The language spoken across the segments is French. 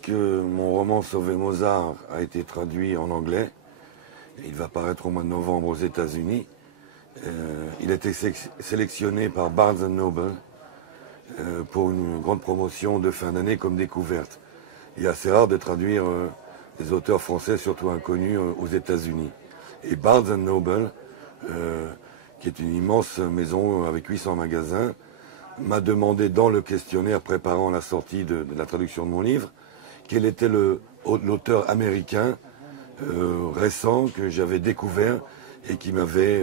lorsque mon roman Sauver Mozart a été traduit en anglais, il va paraître au mois de novembre aux États-Unis, il a été sélectionné par Barnes & Noble pour une grande promotion de fin d'année comme découverte. Il est assez rare de traduire des auteurs français, surtout inconnus, aux États-Unis. Et Barnes & Noble, qui est une immense maison avec 800 magasins, m'a demandé dans le questionnaire préparant la sortie de la traduction de mon livre, quel était l'auteur américain récent que j'avais découvert et qui m'avait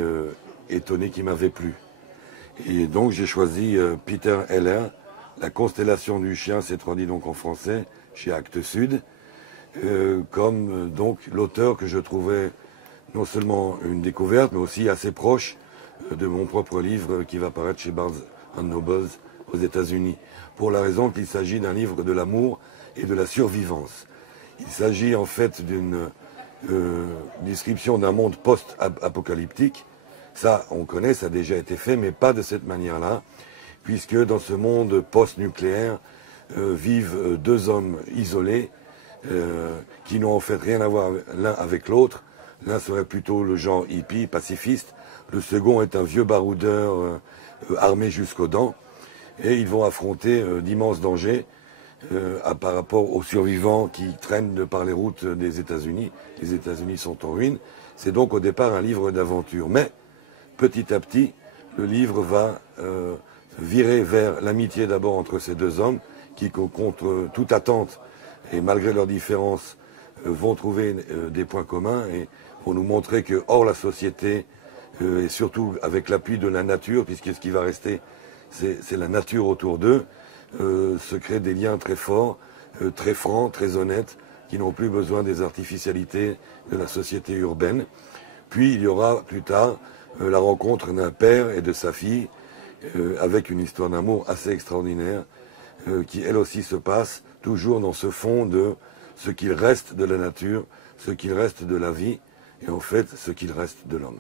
étonné, qui m'avait plu. Et donc j'ai choisi Peter Heller. La constellation du chien s'est traduit donc en français chez Actes Sud, comme donc l'auteur que je trouvais non seulement une découverte, mais aussi assez proche de mon propre livre qui va paraître chez Barnes & Noble aux États-Unis, pour la raison qu'il s'agit d'un livre de l'amour et de la survivance. Il s'agit en fait d'une description d'un monde post-apocalyptique. Ça, on connaît, ça a déjà été fait, mais pas de cette manière-là, puisque dans ce monde post-nucléaire vivent deux hommes isolés qui n'ont en fait rien à voir l'un avec l'autre. L'un serait plutôt le genre hippie, pacifiste. Le second est un vieux baroudeur armé jusqu'aux dents. Et ils vont affronter d'immenses dangers par rapport aux survivants qui traînent par les routes des États-Unis. Les États-Unis sont en ruine. C'est donc au départ un livre d'aventure. Mais petit à petit, le livre va virer vers l'amitié d'abord entre ces deux hommes qui, contre toute attente et malgré leurs différences, vont trouver des points communs et vont nous montrer que hors la société, et surtout avec l'appui de la nature, puisque ce qui va rester, c'est la nature autour d'eux, se créent des liens très forts, très francs, très honnêtes, qui n'ont plus besoin des artificialités de la société urbaine. Puis il y aura plus tard la rencontre d'un père et de sa fille, avec une histoire d'amour assez extraordinaire, qui elle aussi se passe toujours dans ce fond de ce qu'il reste de la nature, ce qu'il reste de la vie, et en fait ce qu'il reste de l'homme.